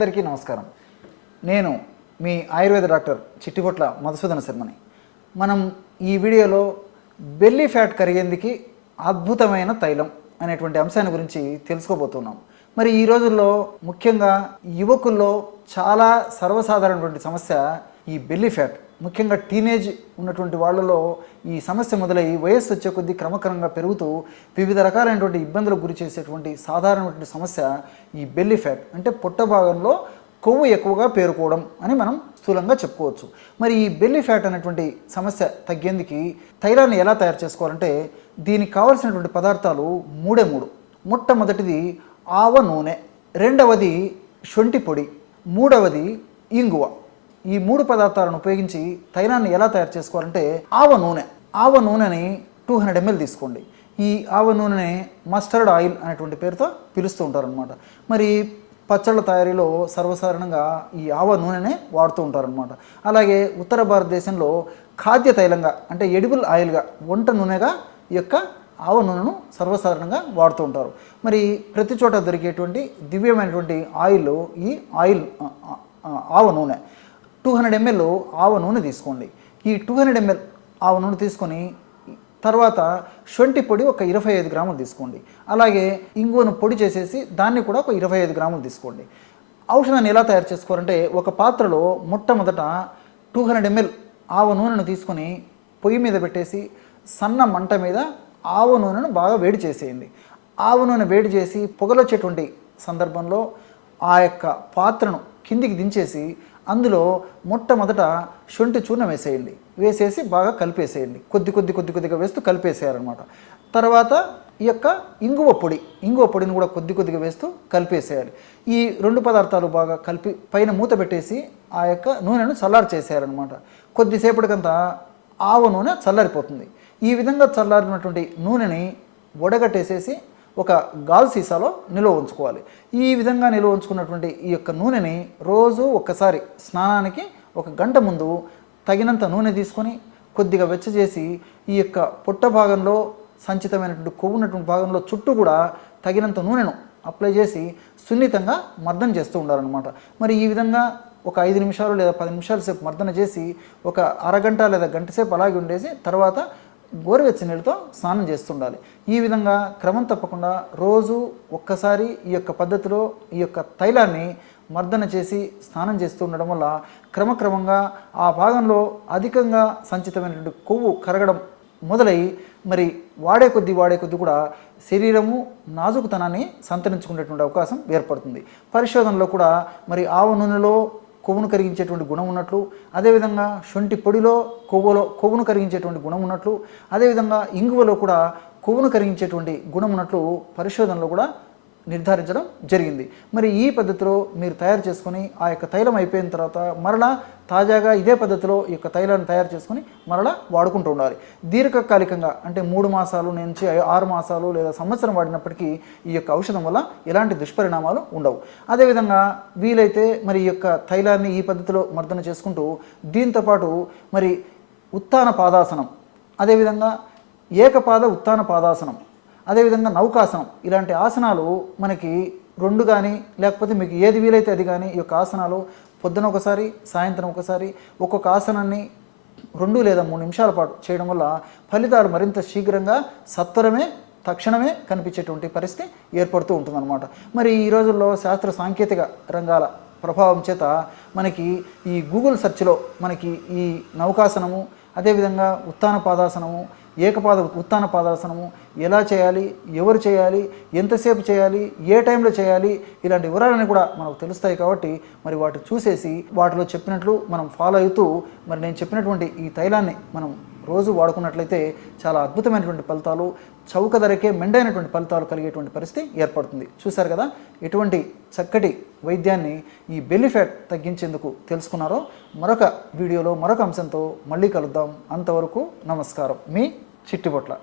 నమస్కారం. నేను మీ ఆయుర్వేద డాక్టర్ చిట్టిపొట్ల మధుసూదన శర్మని. మనం ఈ వీడియోలో బెల్లీ ఫ్యాట్ కరిగేందుకు అద్భుతమైన తైలం అనేటువంటి అంశాన్ని గురించి తెలుసుకోబోతున్నాం. మరి ఈ రోజుల్లో ముఖ్యంగా యువకుల్లో చాలా సర్వసాధారణటువంటి సమస్య ఈ బెల్లీ ఫ్యాట్. ముఖ్యంగా టీనేజ్ ఉన్నటువంటి వాళ్ళలో ఈ సమస్య మొదలై వయస్సు వచ్చే కొద్దీ క్రమక్రమంగా పెరుగుతూ వివిధ రకాలైనటువంటి ఇబ్బందులకు గురి చేసేటువంటి సాధారణమైనటువంటి సమస్య ఈ బెల్లీ ఫ్యాట్ అంటే పొట్ట భాగంలో కొవ్వు ఎక్కువగా పేరుకోవడం అని మనం స్థూలంగా చెప్పుకోవచ్చు. మరి ఈ బెల్లీ ఫ్యాట్ అనేటువంటి సమస్య తగ్గేందుకు తైలాన్ని ఎలా తయారు చేసుకోవాలంటే దీనికి కావాల్సినటువంటి పదార్థాలు మూడే మూడు. మొట్టమొదటిది ఆవ నూనె రెండవది శొంఠి పొడి మూడవది ఇంగువ. ఈ మూడు పదార్థాలను ఉపయోగించి తైలాన్ని ఎలా తయారు చేసుకోవాలంటే ఆవ నూనె. ఆవ నూనెని టూ హండ్రెడ్ ఎంఎల్ తీసుకోండి. ఈ ఆవ నూనెని మస్టర్డ్ ఆయిల్ అనేటువంటి పేరుతో పిలుస్తూ ఉంటారనమాట మరి పచ్చళ్ళ తయారీలో సర్వసాధారణంగా ఈ ఆవ నూనెనే వాడుతూ ఉంటారనమాట అలాగే ఉత్తర భారతదేశంలో ఖాద్య తైలంగా అంటే ఎడిబుల్ ఆయిల్గా వంట నూనెగా ఈ యొక్క ఆవ నూనెను సర్వసాధారణంగా వాడుతూ ఉంటారు. మరి ప్రతి చోట దొరికేటువంటి దివ్యమైనటువంటి ఆయిల్ ఈ ఆయిల్ ఆవ నూనె. టూ హండ్రెడ్ ఎంఎల్ ఆవ నూనె తీసుకోండి. ఈ టూ హండ్రెడ్ ఎంఎల్ ఆవ నూనె తీసుకొని తర్వాత శొంఠి పొడి ఒక ఇరవై ఐదు గ్రాములు తీసుకోండి. అలాగే ఇంగువను పొడి చేసేసి దాన్ని కూడా ఒక ఇరవై ఐదు గ్రాములు తీసుకోండి. ఔషధాన్ని ఎలా తయారు చేసుకోవాలంటే ఒక పాత్రలో మొట్టమొదట టూ హండ్రెడ్ ఎంఎల్ ఆవ నూనెను తీసుకొని పొయ్యి మీద పెట్టేసి సన్న మంట మీద ఆవ నూనెను బాగా వేడి చేసేయండి. ఆవ నూనె వేడి చేసి పొగలొచ్చేటువంటి సందర్భంలో ఆ యొక్క పాత్రను కిందికి దించేసి అందులో మొట్టమొదట శొంఠి చూర్ణం వేసేయండి. వేసేసి బాగా కలిపేసేయండి. కొద్ది కొద్ది కొద్ది కొద్దిగా వేస్తూ కలిపేసేయాలన్నమాట. తర్వాత ఈ యొక్క ఇంగువ పొడి ఇంగువ పొడిని కూడా కొద్ది కొద్దిగా వేస్తూ కలిపేసేయాలి. ఈ రెండు పదార్థాలు బాగా కలిపి పైన మూత పెట్టేసి ఆ యొక్క నూనెను చల్లారి చేసేయాలన్నమాట. కొద్దిసేపటికంతా ఆవ నూనె చల్లారిపోతుంది. ఈ విధంగా చల్లారినటువంటి నూనెని వడగట్టేసేసి ఒక గాల్ సీసాలో నిల్వ ఉంచుకోవాలి. ఈ విధంగా నిల్వ ఉంచుకున్నటువంటి ఈ యొక్క నూనెని రోజు ఒక్కసారి స్నానానికి ఒక గంట ముందు తగినంత నూనె తీసుకొని కొద్దిగా వెచ్చ చేసి ఈ యొక్క పొట్ట భాగంలో సంచితమైనటువంటి కొవ్వు ఉన్నటువంటి భాగంలో చుట్టూ కూడా తగినంత నూనెను అప్లై చేసి సున్నితంగా మర్దన చేస్తూ ఉండాలన్నమాట. మరి ఈ విధంగా ఒక ఐదు నిమిషాలు లేదా పది నిమిషాల సేపు మర్దన చేసి ఒక అరగంట లేదా గంట సేపు అలాగే ఉండేసి తర్వాత గోరువెచ్చ నీళ్ళతో స్నానం చేస్తుండాలి. ఈ విధంగా క్రమం తప్పకుండా రోజు ఒక్కసారి ఈ యొక్క పద్ధతిలో ఈ యొక్క తైలాన్ని మర్దన చేసి స్నానం చేస్తూ ఉండడం వల్ల క్రమక్రమంగా ఆ భాగంలో అధికంగా సంచితమైనటువంటి కొవ్వు కరగడం మొదలై మరి వాడే కొద్దీ వాడే కొద్దీ కూడా శరీరము నాజుకుతనాన్ని సంతరించుకునేటువంటి అవకాశం ఏర్పడుతుంది. పరిశోధనలో కూడా మరి ఆవ నూనెలో కొవ్వును కరిగించేటువంటి గుణం ఉన్నట్లు అదేవిధంగా శొంఠి పొడిలో కొవ్వులో కొవ్వును కరిగించేటువంటి గుణం ఉన్నట్లు అదేవిధంగా ఇంగువలో కూడా కొవ్వును కరిగించేటువంటి గుణం ఉన్నట్లు పరిశోధనలో కూడా నిర్ధారించడం జరిగింది. మరి ఈ పద్ధతిలో మీరు తయారు చేసుకొని ఆ యొక్క తైలం అయిపోయిన తర్వాత మరలా తాజాగా ఇదే పద్ధతిలో ఈ యొక్క తైలాన్ని తయారు చేసుకొని మరలా వాడుకుంటూ ఉండాలి. దీర్ఘకాలికంగా అంటే మూడు మాసాలు నుంచి ఆరు మాసాలు లేదా సంవత్సరం వాడినప్పటికీ ఈ యొక్క ఔషధం వల్ల ఎలాంటి దుష్పరిణామాలు ఉండవు. అదేవిధంగా వీలైతే మరి ఈ యొక్క తైలాన్ని ఈ పద్ధతిలో మర్దన చేసుకుంటూ దీంతోపాటు మరి ఉత్తాన పాదాసనం అదేవిధంగా ఏకపాద ఉత్తాన పాదాసనం అదేవిధంగా నౌకాసనం. ఇలాంటి ఆసనాలు మనకి రెండు కానీ లేకపోతే మీకు ఏది వీలైతే అది కానీ ఈ యొక్క ఆసనాలు పొద్దున ఒకసారి సాయంత్రం ఒకసారి ఒక్కొక్క ఆసనాన్ని రెండు లేదా మూడు నిమిషాల పాటు చేయడం వల్ల ఫలితాలు మరింత శీఘ్రంగా సత్వరమే తక్షణమే కనిపించేటువంటి పరిస్థితి ఏర్పడుతూ ఉంటుందన్నమాట. మరి ఈ రోజుల్లో శాస్త్ర సాంకేతిక రంగాల ప్రభావం చేత మనకి ఈ గూగుల్ సెర్చ్లో మనకి ఈ నౌకాసనము అదేవిధంగా ఉత్తాన పాదాసనము ఏకపాద ఉత్తాన పాదాసనము ఎలా చేయాలి ఎవరు చేయాలి ఎంతసేపు చేయాలి ఏ టైంలో చేయాలి ఇలాంటి వివరాలన్నీ కూడా మనకు తెలుస్తాయి కాబట్టి మరి వాటి చూసేసి వాటిలో చెప్పినట్లు మనం ఫాలో అవుతూ మరి నేను చెప్పినటువంటి ఈ తైలాన్ని మనం రోజు వాడుకున్నట్లయితే చాలా అద్భుతమైనటువంటి ఫలితాలు చౌక ధరకే మెండైనటువంటి ఫలితాలు కలిగేటువంటి పరిస్థితి ఏర్పడుతుంది. చూశారు కదా ఎటువంటి చక్కటి వైద్యాన్ని ఈ బెల్లి ఫ్యాట్ తగ్గించేందుకు తెలుసుకున్నారో మరొక వీడియోలో మరొక అంశంతో మళ్ళీ కలుద్దాం. అంతవరకు నమస్కారం. మీ చిట్టిబొట్ల.